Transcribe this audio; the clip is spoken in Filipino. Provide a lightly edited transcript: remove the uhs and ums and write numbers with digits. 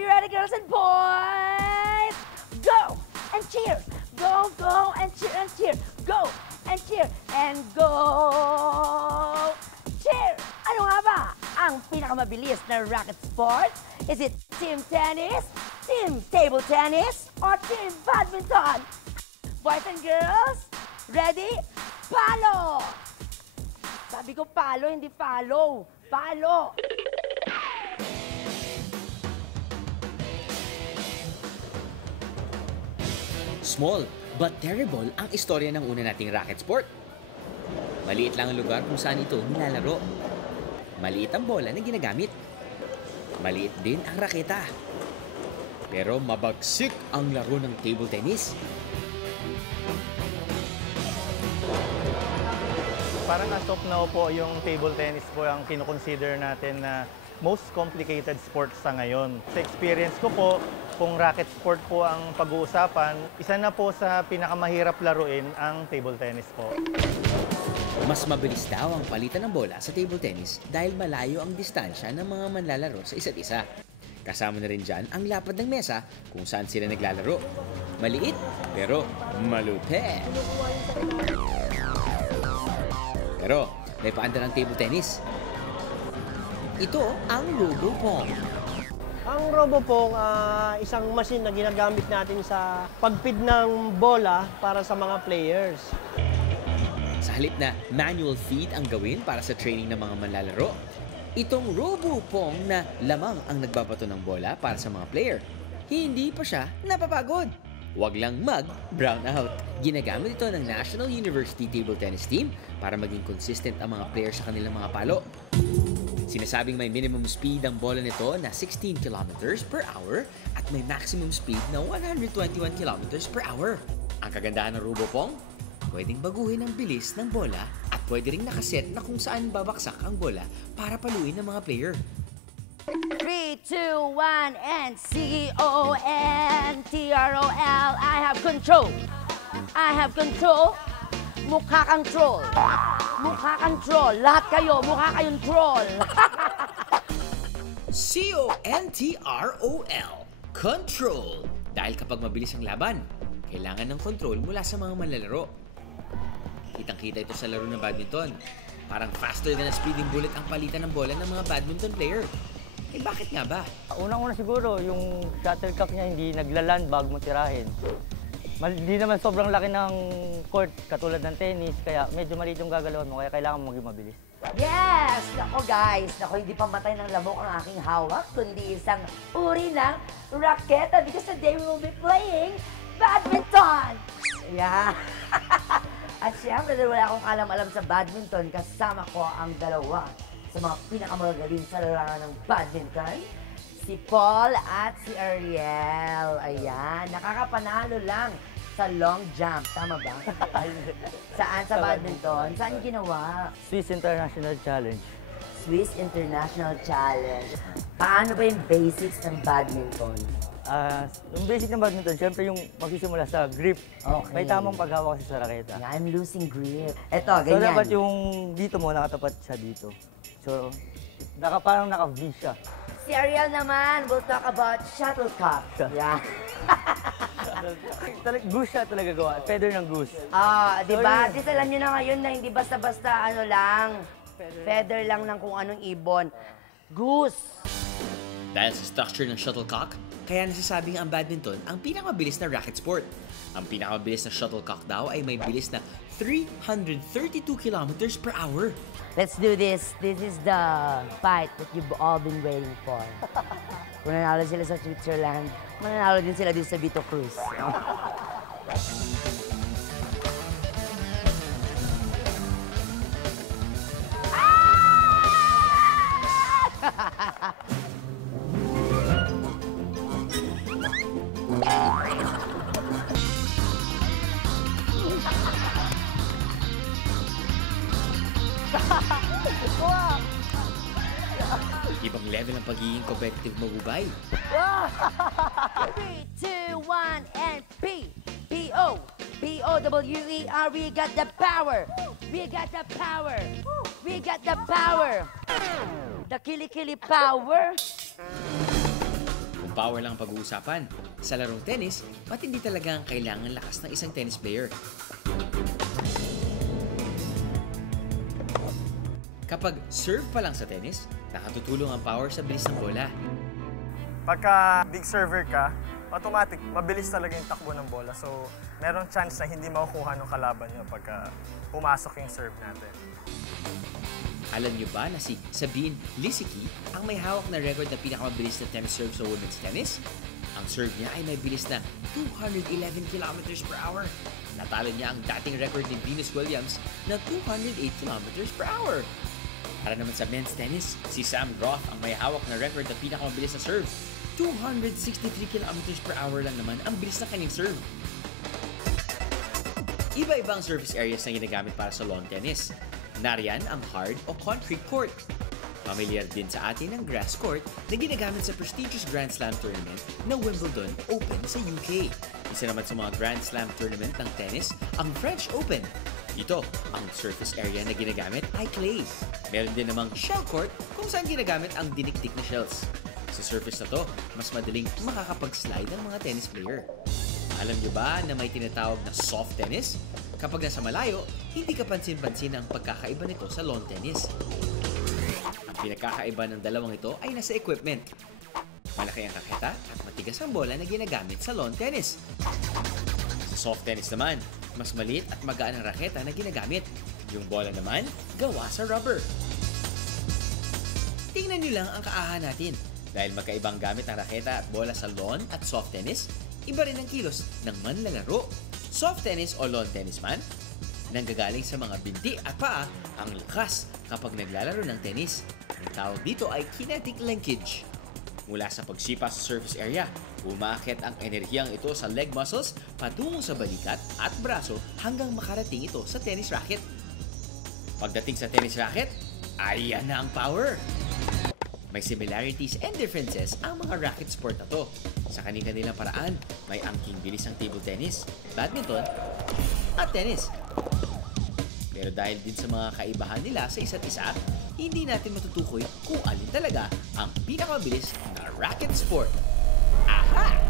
you ready, girls and boys? Go and cheer! Go, go and cheer and cheer! Go and cheer and go! Cheer! Ano nga ba ang pinakamabilis na racket sport? Is it team tennis, team table tennis, or team badminton? Boys and girls, ready? Palo! Sabi ko palo, hindi follow. Palo! Small but terrible ang istorya ng una nating racket sport. Maliit lang ang lugar kung saan ito nilalaro. Maliit ang bola na ginagamit. Maliit din ang raketa. Pero mabagsik ang laro ng table tennis. Parang as of now po, yung table tennis po ang kinoconsider natin na most complicated sport sa ngayon. Sa experience ko po, kung racket sport po ang pag-uusapan, isa na po sa pinakamahirap laruin ang table tennis po. Mas mabilis daw ang palitan ng bola sa table tennis dahil malayo ang distansya ng mga manlalaro sa isa't isa. Kasama na rin dyan ang lapad ng mesa kung saan sila naglalaro. Maliit pero malupit. Pero may paanda ng table tennis. Ito ang RoboPong. Ang RoboPong, isang machine na ginagamit natin sa pagpid ng bola para sa mga players. Sa halip na manual feed ang gawin para sa training ng mga manlalaro, itong RoboPong na lamang ang nagbabato ng bola para sa mga player. Hindi pa siya napapagod. Huwag lang mag-brown out. Ginagamit ito ng National University Table Tennis Team para maging consistent ang mga player sa kanilang mga palo. Sinasabing may minimum speed ang bola nito na 16 kilometers per hour at may maximum speed na 121 kilometers per hour. Ang kagandahan ng RoboPong, pwedeng baguhin ang bilis ng bola at pwede ring nakaset na kung saan babaksak ang bola para paluin ng mga player. 3, 2, 1, and C-O-N-T-R-O-L. I have control. I have control. Mukha kang troll. Mukha kang troll. Lahat kayo, mukha kayong troll. C-O-N-T-R-O-L. Control. Dahil kapag mabilis ang laban, kailangan ng control mula sa mga manlalaro. Kitang-kita ito sa laro ng badminton. Parang faster than a speeding bullet ang palitan ng bola ng mga badminton player. Eh bakit nga ba? Unang-una siguro, yung shuttlecock niya hindi naglaland bago mo tirahin. Hindi naman sobrang laki ng court katulad ng tennis, kaya medyo maliit yung gagalawan mo, kaya kailangan mo maging mabilis. Yes! Nako guys, nako hindi pa matay ng lamok ang aking hawak, kundi isang uri ng raketa because today we will be playing badminton! Yeah! At syempre, dahil wala akong alam-alam sa badminton, kasama ko ang dalawa sa mga pinakamagaling sa larangan ng badminton, si Paul at si Ariel. Ayan, nakakapanalo lang sa long jump. Tama ba? Saan sa badminton? Saan ginawa? Swiss International Challenge. Swiss International Challenge. Paano ba yung basics ng badminton? Yung basic ng badminton, syempre yung magsisimula sa grip. Okay. May tamang paghawak kasi sa raketa. Yeah, I'm losing grip. Eto, ganyan. So dapat yung dito mo, nakatapat siya dito. So, parang naka-V siya. Si Ariel naman, we'll talk about shuttlecock. Yeah. Goose siya talaga gawa. Feather ng goose. Di ba? At least alam nyo na ngayon na hindi basta-basta ano lang. Feather lang ng kung anong ibon. Goose. Dahil sa structure ng shuttlecock, kaya nasasabing ang badminton ang pinakamabilis na racket sport. Ang pinakamabilis na shuttlecock daw ay may bilis na 332 kilometers per hour. Let's do this. This is the fight that you've all been waiting for. Kung nanalo sila sa Switzerland, mananalo din sila dito sa Vito Cruz. Ibang level ang pagiging competitive mo, Bubay. 3, 2, 1, and P. P-O. P-O-W-E-R. We got the power. We got the power. We got the power. The kili-kili power. Kung power lang ang pag-uusapan. Sa larong tennis, matindi talaga ang kailangan lakas ng isang tennis player. Kapag serve pa lang sa tennis, nakatutulong ang power sa bilis ng bola. Pagka big server ka, automatic, mabilis talaga yung takbo ng bola. So, merong chance na hindi makukuha ng kalaban nyo pagka pumasok yung serve natin. Alam niyo ba na si Sabine Lisicki ang may hawak na record na pinakamabilis na tennis serve sa women's tennis? Ang serve niya ay may bilis na 211 kilometers per hour. Natalo niya ang dating record ni Venus Williams na 208 kilometers per hour. Para naman sa men's tennis, si Sam Groth ang may hawak na record na pinakamabilis na serve. 263 kilometers per hour lang naman ang bilis ng kanyang serve. Iba-iba ang service areas na ginagamit para sa lawn tennis. Nariyan ang hard o concrete court. Familiar din sa atin ang grass court na ginagamit sa prestigious Grand Slam tournament na Wimbledon Open sa UK. Isa naman sa mga Grand Slam tournament ng tennis, ang French Open. Dito, ang surface area na ginagamit ay clay. Meron din namang shell court kung saan ginagamit ang dinikdik na shells. Sa surface na to, mas madaling makakapag-slide ang mga tennis player. Alam nyo ba na may tinatawag na soft tennis? Kapag nasa malayo, hindi ka pansin-pansin ang pagkakaiba nito sa lawn tennis. Ang pinagkakaiba ng dalawang ito ay nasa equipment. Malaki ang raketa at matigas ang bola na ginagamit sa lawn tennis. Sa soft tennis naman, mas maliit at magaan ang raketa na ginagamit. Yung bola naman, gawa sa rubber. Tingnan nyo lang ang kaahan natin. Dahil magkaibang gamit ang raketa at bola sa lawn at soft tennis, iba rin ang kilos ng manlalaro. Soft tennis o lawn tennis man, nanggagaling sa mga binti at paa ang lakas kapag naglalaro ng tennis. Ang tawag dito ay kinetic linkage. Mula sa pagsipa sa surface area, umaakit ang enerhiyang ito sa leg muscles patungo sa balikat at braso hanggang makarating ito sa tennis racket. Pagdating sa tennis racket, ayan na ang power! May similarities and differences ang mga racket sport na to. Sa kanilang paraan, may angking bilis ang table tennis, badminton, at tennis. Pero dahil din sa mga kaibahan nila sa isa't isa, hindi natin matutukoy kung alin talaga ang pinakamabilis na racket sport. Aha!